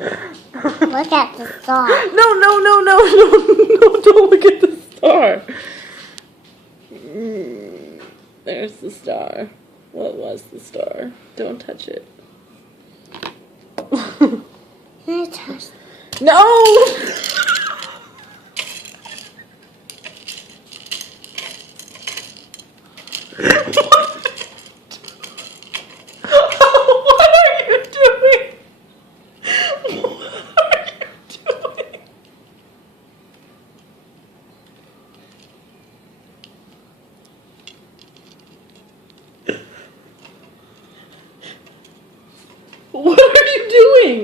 Look at the star. No, no, no, no, no, no, don't look at the star. There's the star. What was the star? Don't touch it. No! What are you doing? What are you doing? What are you doing?